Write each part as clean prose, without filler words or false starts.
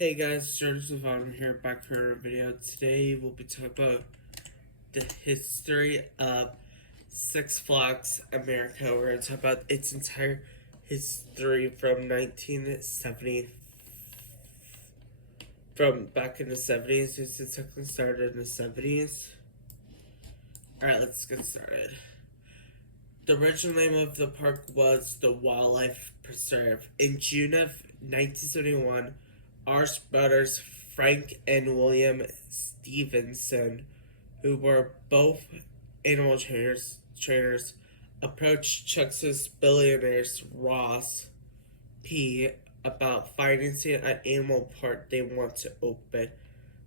Hey guys, Joseph I'm here back for a video. Today we'll be talking about the history of Six Flags America. We're going to talk about its entire history from 1970, from back in the 70s, since it technically started in the 70s. Alright, let's get started. The original name of the park was the Wildlife Preserve. In June of 1971, Arch brothers Frank and William Stevenson, who were both animal trainers, approached Texas billionaire Ross P. about financing an animal park they want to open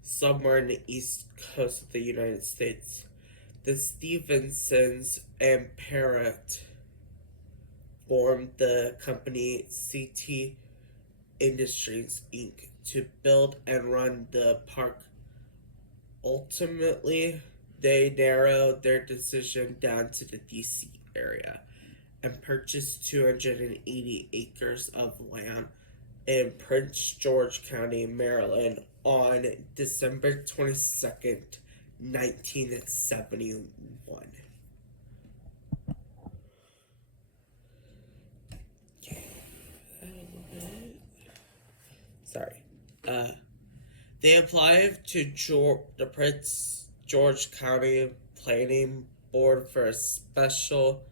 somewhere in the east coast of the United States. The Stevensons and Parrott formed the company CT Industries Inc. to build and run the park. Ultimately, they narrowed their decision down to the DC area and purchased 280 acres of land in Prince George County, Maryland on December 22nd, 1971. Sorry. They applied to the Prince George County Planning Board for a special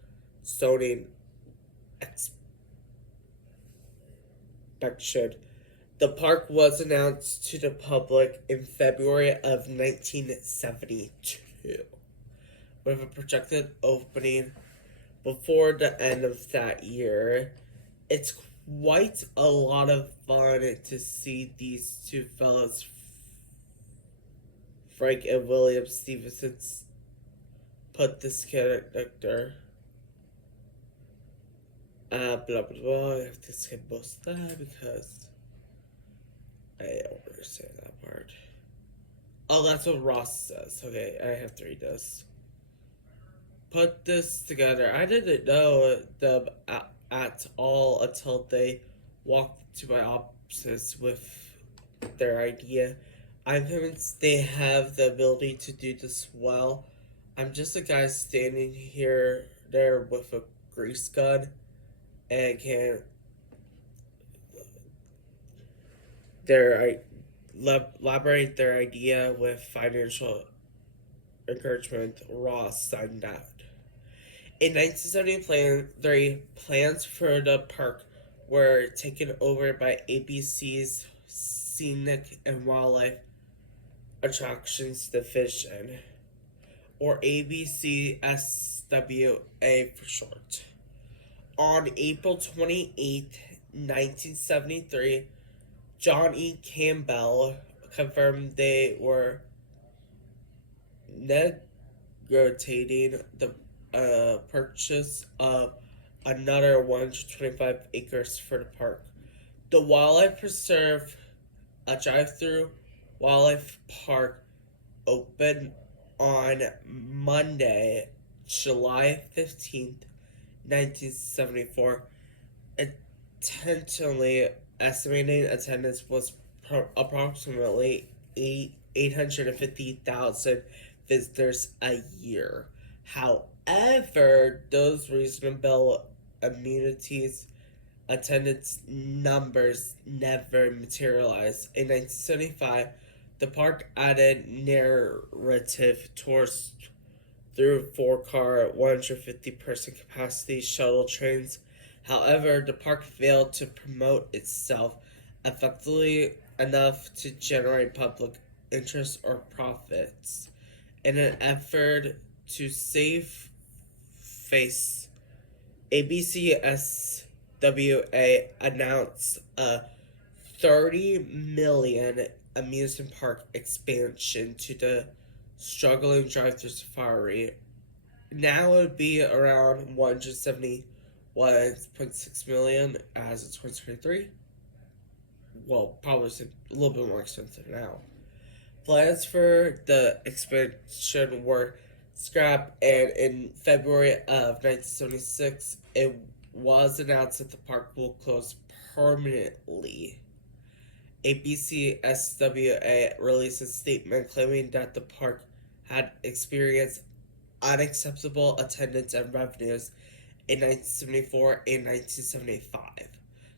zoning inspection. The park was announced to the public in February of 1972, with a projected opening before the end of that year. It's quite a lot of fun to see these two fellows, Frank and William Stevenson, put this character. Blah blah blah. I have to skip most of that because I don't understand that part. Oh, that's what Ross says. Okay, I have to read this. Put this together. I didn't know them at all until they walked to my office with their idea. I'm convinced they have the ability to do this well. I'm just a guy standing there with a grease gun and can elaborate their idea with financial encouragement. Ross signed out. In 1973, plans for the park were taken over by ABC's Scenic and Wildlife Attractions Division, or ABCSWA for short. On April 28, 1973, John E. Campbell confirmed they were negotiating the purchase of another 125 acres for the park. The Wildlife Preserve, a drive-through wildlife park, opened on Monday, July 15th, 1974. Intentionally estimating attendance was approximately 850,000 visitors a year. However, those reasonable amenities attendance numbers never materialized. In 1975, the park added narrative tours through 4-car, 150-person capacity shuttle trains. However, the park failed to promote itself effectively enough to generate public interest or profits. In an effort to save face, ABCSWA announced a $30 million amusement park expansion to the struggling drive-through safari. Now it would be around $171.6 million as of 2023. Well, probably a little bit more expensive now. Plans for the expansion were scrapped, and in February of 1976, it was announced that the park will close permanently. ABC SWA released a statement claiming that the park had experienced unacceptable attendance and revenues in 1974 and 1975.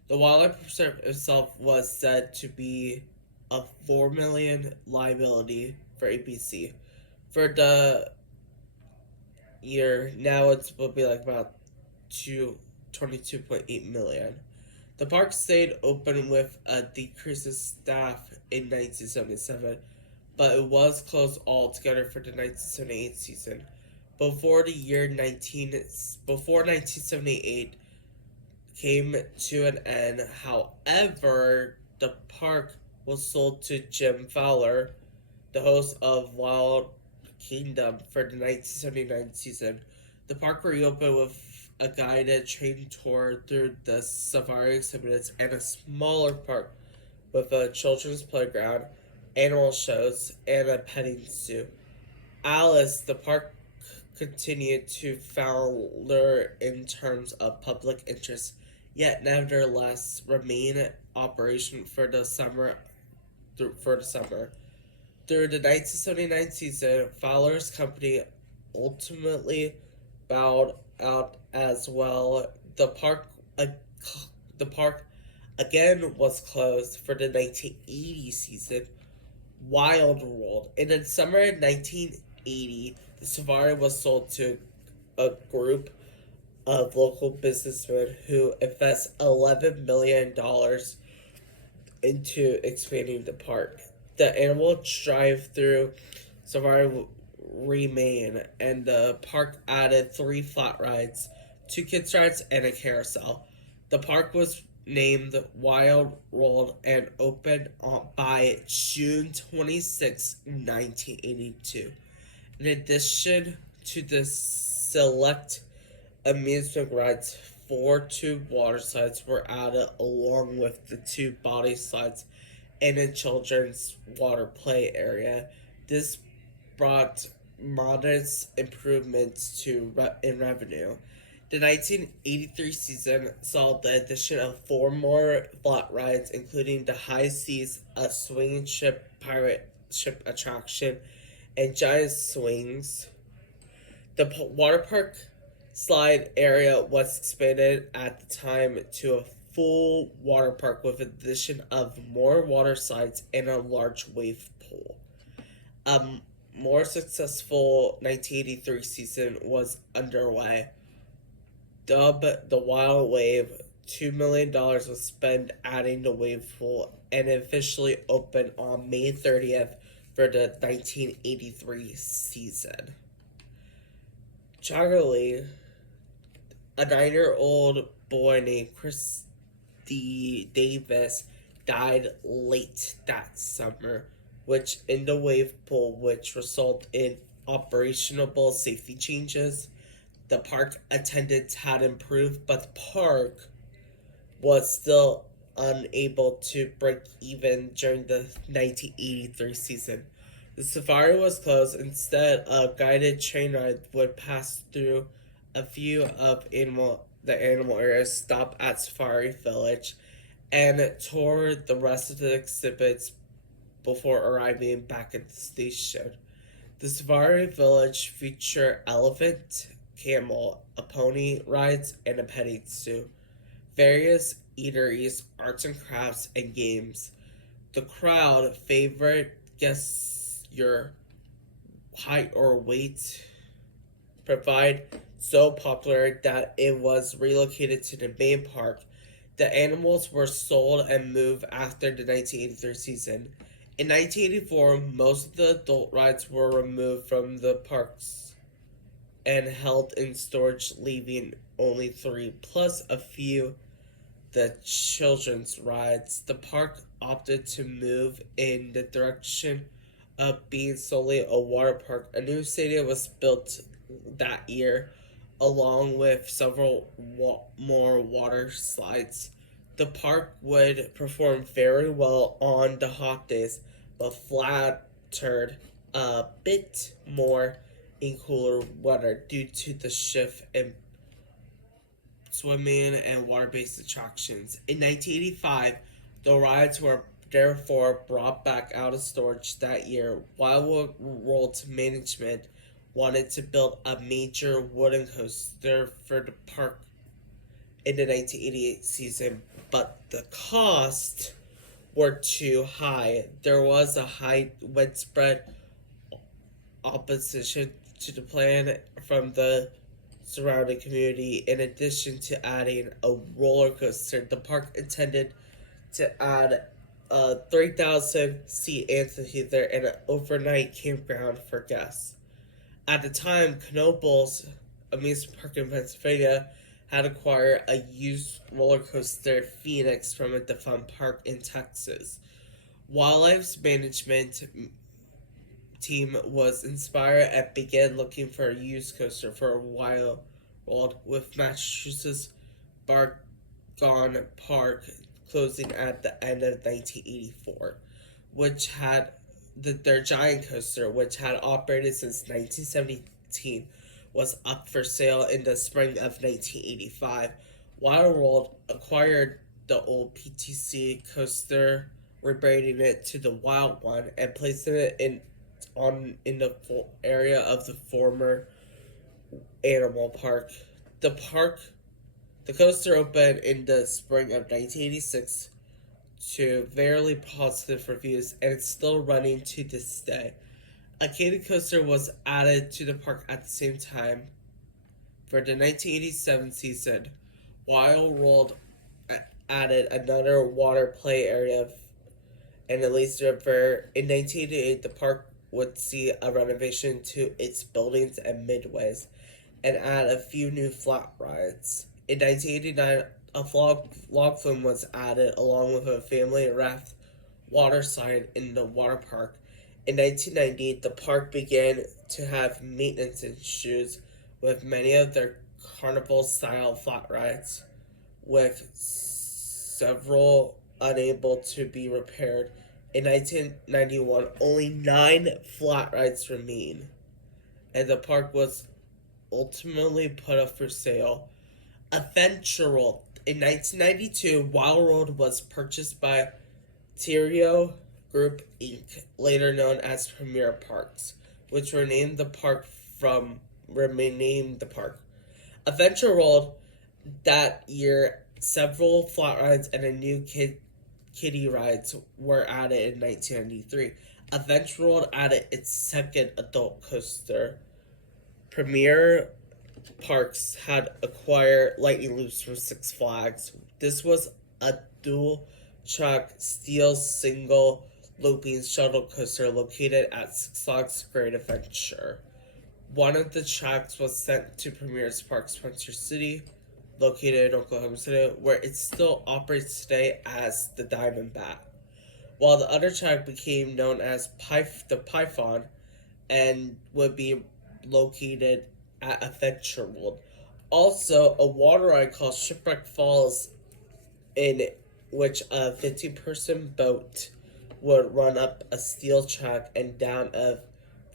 The wildlife preserve itself was said to be a $4 million liability for ABC. For the year, now it will be like about 22.8 million. The park stayed open with a decrease in staff in 1977, but it was closed altogether for the 1978 season. Before 1978 came to an end, however, the park was sold to Jim Fowler, the host of Wild Kingdom, for the 1979 season. The park reopened with a guided train tour through the safari exhibits and a smaller park with a children's playground, animal shows, and a petting zoo. Alice, the park continued to founder in terms of public interest, yet nevertheless remain operation for the summer. Through the 1979 season, Fowler's company ultimately bowed out as well. Uh, the park again was closed for the 1980 season. Wild World. In the summer of 1980, the safari was sold to a group of local businessmen who invest $11 million into expanding the park. The animal drive-through safari remain, and the park added 3 flat rides, 2 kids rides, and a carousel. The park was named Wild World and opened by June 26, 1982. In addition to the select amusement rides, 2 water slides were added along with the 2 body slides and a children's water play area. This brought modest improvements in revenue. The 1983 season saw the addition of 4 more flat rides, including the High Seas, a swinging ship pirate ship attraction, and giant swings. The water park slide area was expanded at the time to a full water park with addition of more water slides and a large wave pool. A more successful 1983 season was underway. Dubbed the Wild Wave, $2 million was spent adding the wave pool and officially opened on May 30th for the 1983 season. Tragically, a 9-year-old boy named Chris Davis died late that summer, which in the wave pool, which resulted in operational safety changes. The park attendance had improved, but the park was still unable to break even during the 1983 season. The safari was closed. Instead, a guided train ride would pass through a few of the animal areas, stop at Safari Village, and tour the rest of the exhibits before arriving back at the station. The Safari Village featured elephant, camel, a pony rides, and a petting zoo. Various eateries, arts and crafts, and games. The crowd favorite guess your height or weight provide so popular that it was relocated to the main park. The animals were sold and moved after the 1983 season. In 1984, most of the adult rides were removed from the parks and held in storage, leaving only 3, plus a few the children's rides. The park opted to move in the direction of being solely a water park. A new stadium was built that year, along with several more water slides. The park would perform very well on the hot days, but flattered a bit more in cooler weather due to the shift in swimming and water-based attractions. In 1985, the rides were therefore brought back out of storage that year. Wild World's management wanted to build a major wooden coaster for the park in the 1988 season, but the costs were too high. There was a high widespread opposition to the plan from the surrounding community. In addition to adding a roller coaster, the park intended to add a 3,000 seat amphitheater and an overnight campground for guests. At the time, Knoebels amusement park in Pennsylvania had acquired a used roller coaster Phoenix from a defunct park in Texas. Wildlife's management team was inspired and began looking for a used coaster for a Wild World, with Massachusetts Bargon Park closing at the end of 1984, which had their giant coaster, which had operated since 1917, was up for sale in the spring of 1985. Wild World acquired the old PTC coaster, rebranding it to the Wild One, and placing it in the area of the former animal park. The coaster opened in the spring of 1986 to very positive reviews, and it's still running to this day. A Katy coaster was added to the park at the same time. For the 1987 season, Wild World added another water play area and a laser river. In 1988, the park would see a renovation to its buildings and midways and add a few new flat rides. In 1989, a log flume was added along with a family raft water slide in the water park. In 1990, the park began to have maintenance issues with many of their carnival-style flat rides, with several unable to be repaired. In 1991, only 9 flat rides remain, and the park was ultimately put up for sale. Adventure World. In 1992, Wild World was purchased by Terrio Group Inc., later known as Premier Parks, which renamed the park. Adventure World that year, several flat rides and a new kiddie rides were added in 1993. Adventure World added its second adult coaster. Premier Parks had acquired Lightning Loops from Six Flags. This was a dual-track steel single looping shuttle coaster located at Six Flags Great Adventure. One of the tracks was sent to Premier's Park Spencer City, located in Oklahoma City, where it still operates today as the Diamondback, while the other track became known as the Python and would be located at Adventure World. Also, a water ride called Shipwreck Falls, in which a 50-person boat would run up a steel track and down a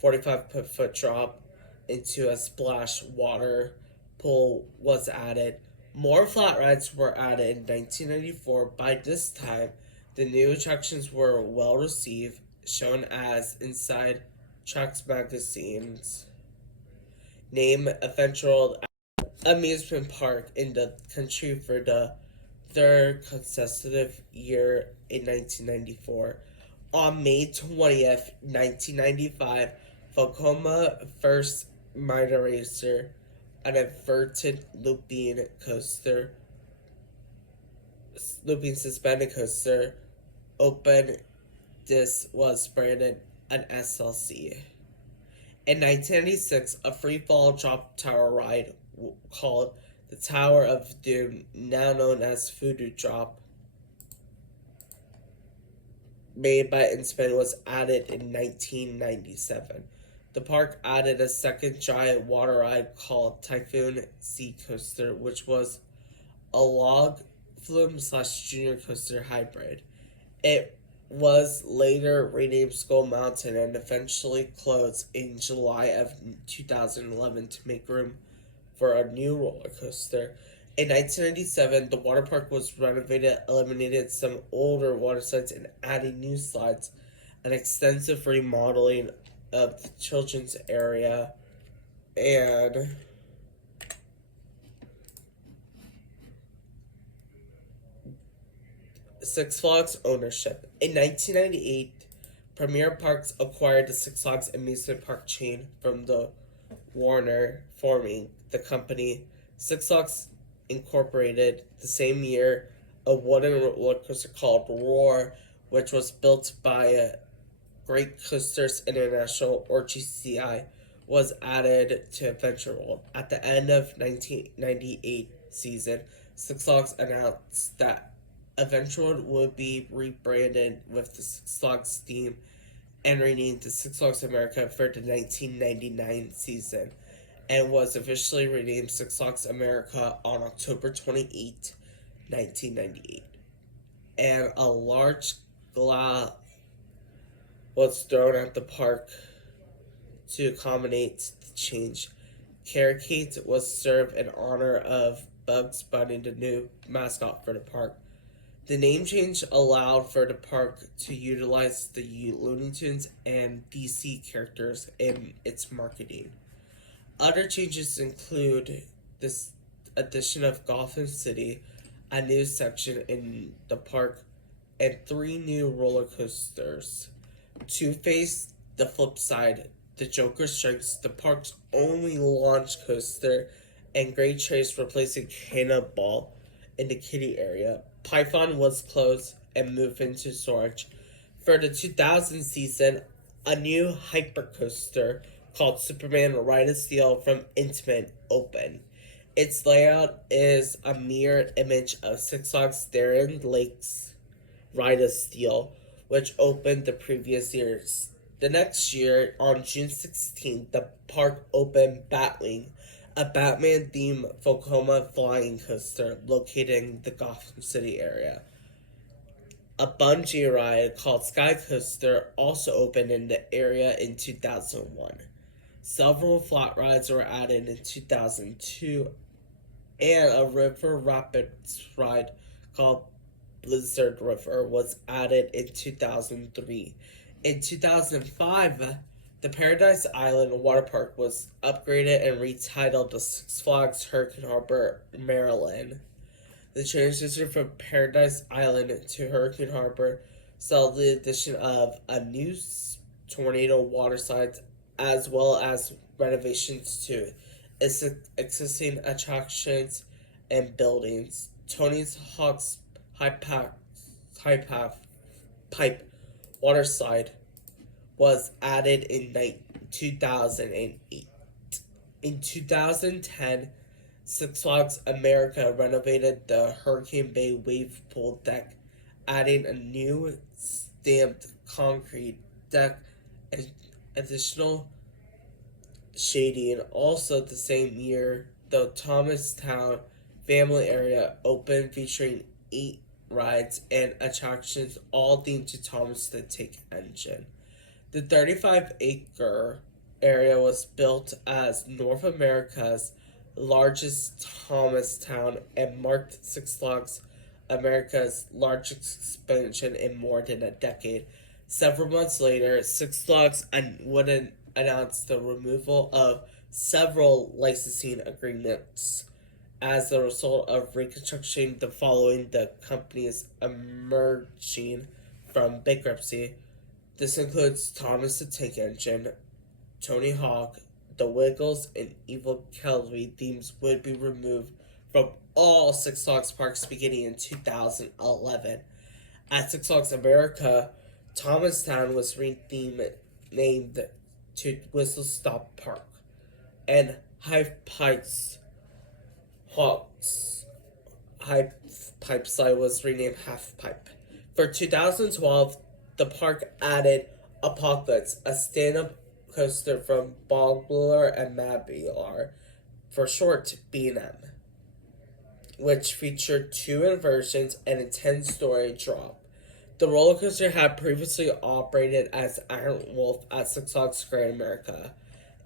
45-foot drop into a splash water pool was added. More flat rides were added in 1994. By this time, the new attractions were well received, shown as Inside Tracks magazines. Name Adventure World amusement park in the country for the third consecutive year in 1994. On May 20th, 1995, Vekoma First Minor Racer, an inverted looping suspended coaster, opened. This was branded an SLC. In 1996, a free-fall drop tower ride called the Tower of Doom, now known as Voodoo Drop, made by Inspin, was added in 1997. The park added a second giant water ride called Typhoon Sea Coaster, which was a log flume / junior coaster hybrid. It was later renamed Skull Mountain and eventually closed in July of 2011 to make room for a new roller coaster. In 1997, the water park was renovated, eliminated some older water slides, and adding new slides, an extensive remodeling of the children's area, and Six Flags ownership. In 1998, Premier Parks acquired the Six Flags amusement park chain from the Warner, forming the company Six Flags Incorporated. The same year, a wooden roller coaster called Roar, which was built by Great Coasters International or GCI, was added to Adventure World. At the end of 1998 season, Six Flags announced that Adventure World would be rebranded with the Six Flags theme and renamed to Six Flags America for the 1999 season, and was officially renamed Six Flags America on October 28, 1998. And a large glass was thrown at the park to accommodate the change. Carrot cake was served in honor of Bugs Bunny, the new mascot for the park. The name change allowed for the park to utilize the Looney Tunes and DC characters in its marketing. Other changes include this addition of Gotham City, a new section in the park, and 3 new roller coasters. Two-Face, the flip side, the Joker Strikes, the park's only launch coaster, and Great Chase replacing Cannonball in the kiddie area. Python was closed and moved into storage. For the 2000 season, a new hypercoaster called Superman Ride of Steel from Intamin opened. Its layout is a mirror image of Six Flags Darien Lake's Ride of Steel, which opened the previous years. The next year, on June 16th, the park opened Batwing, a Batman-themed Vekoma flying coaster located in the Gotham City area. A bungee ride called Sky Coaster also opened in the area in 2001. Several flat rides were added in 2002, and a river rapids ride called Blizzard River was added in 2003. In 2005, the Paradise Island water park was upgraded and retitled the Six Flags Hurricane Harbor, Maryland. The transition from Paradise Island to Hurricane Harbor saw the addition of a new tornado water slide as well as renovations to its existing attractions and buildings. Tony's Hawk's pipe water slide was added in 2008. In 2010, Six Flags America renovated the Hurricane Bay wave pool deck, adding a new stamped concrete deck and additional shading. Also, the same year, the Thomastown family area opened, featuring 8 rides and attractions, all themed to Thomas the Tank Engine. The 35-acre area was built as North America's largest Thomastown and marked Six Flags America's largest expansion in more than a decade. Several months later, Six Flags would announce the removal of several licensing agreements as a result of reconstruction following the company's emerging from bankruptcy. This includes Thomas the Tank Engine, Tony Hawk, The Wiggles, and Evil Kelly themes would be removed from all Six Flags parks beginning in 2011. At Six Flags America, Thomastown was named to Whistle Stop Park, and High Pipes slide was renamed Half Pipe. For 2012, the park added Apocalypse, a stand-up coaster from Bogler and Mabiar, for short B&M, which featured 2 inversions and a 10-story drop. The roller coaster had previously operated as Iron Wolf at Six Flags Great America.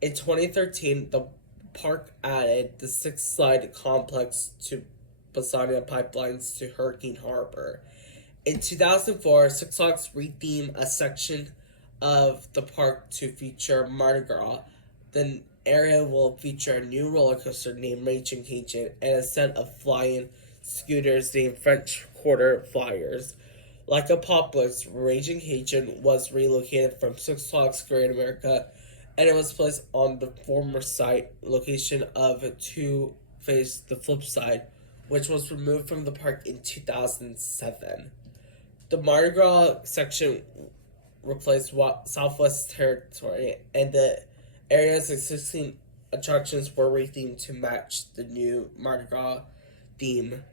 In 2013, the park added the Six Slide Complex to Basania pipelines to Hurricane Harbor. In 2004, Six Flags rethemed a section of the park to feature Mardi Gras. The area will feature a new roller coaster named Raging Cajun and a set of flying scooters named French Quarter Flyers. Like a Pop Blitz, Raging Cajun was relocated from Six Flags Great America, and it was placed on the former site location of Two Face the Flip Side, which was removed from the park in 2007. The Mardi Gras section replaced Southwest Territory, and the area's existing attractions were rethemed to match the new Mardi Gras theme.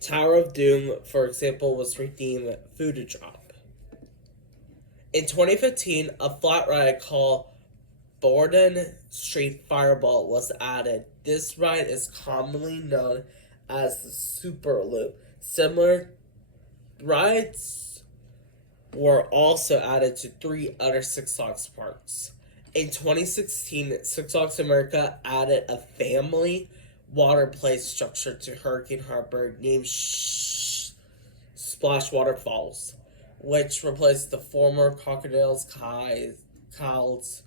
Tower of Doom, for example, was rethemed Voodoo Drop. In 2015, a flat ride called Borden Street Fireball was added. This ride is commonly known as the Super Loop. Similar rides were also added to 3 other Six Flags parks. In 2016, Six Flags America added a family water play structure to Hurricane Harbor named Splash Waterfalls, which replaced the former Crocodile's Kyle's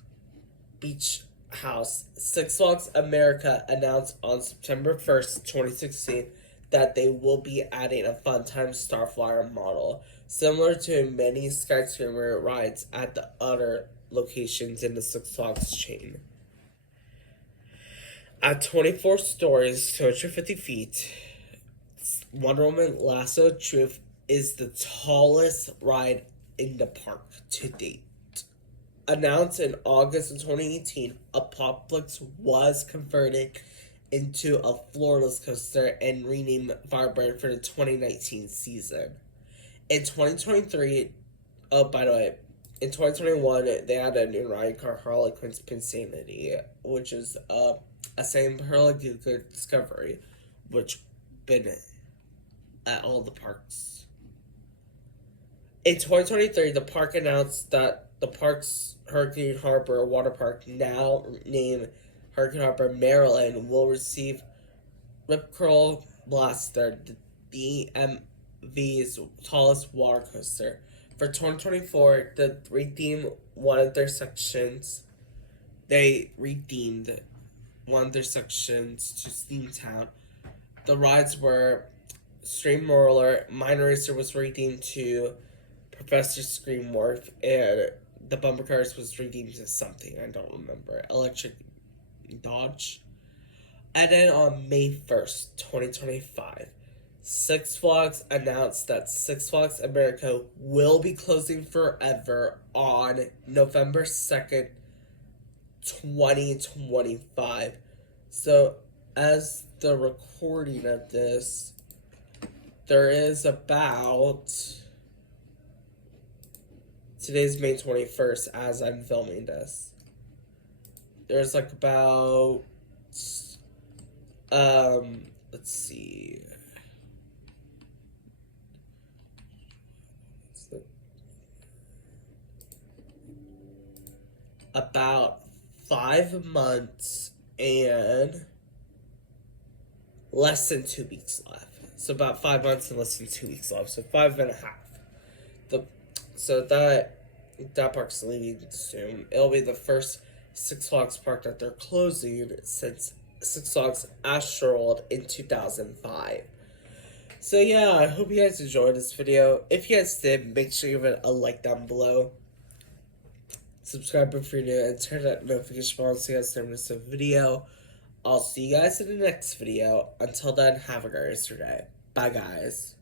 Beach House. Six Flags America announced on September 1st, 2016, that they will be adding a Funtime Starflyer model, similar to many Skyscraper rides at the other locations in the Six Flags chain. At 24 stories, 250 feet, Wonder Woman Lasso of Truth is the tallest ride in the park to date. Announced in August of 2018, Apocalypse was converted into a floorless coaster and renamed Firebird for the 2019 season. In 2023, in 2021, they added a new ride called Harley Quinn's Pinsanity, which is a same Harley Discovery, which been at all the parks. In 2023, the park announced that the park's Hurricane Harbor water park, now named Hurricane Harbor Maryland, will receive Rip Curl Blaster, the DMV's tallest water coaster. For 2024, they rethemed one of their sections to Steamtown. The rides were Stream Roller, Mine Racer was rethemed to Professor Scream Wharf, and the Bumper Cars was redeemed to something, I don't remember. Electric Dodge. And then on May 1st, 2025, Six Flags announced that Six Flags America will be closing forever on November 2nd, 2025. So, as the recording of this, there is about... Today's May 21st as I'm filming this. There's like about... let's see... about 5 months and less than 2 weeks left. So about 5 months and less than 2 weeks left. So 5.5. So that park's leaving soon. It'll be the first Six Flags park that they're closing since Six Flags Astroworld in 2005. So yeah, I hope you guys enjoyed this video. If you guys did, make sure you give it a like down below. Subscribe if you're new and turn that notification bell so you guys never miss a video. I'll see you guys in the next video. Until then, have a great rest of your day. Bye guys.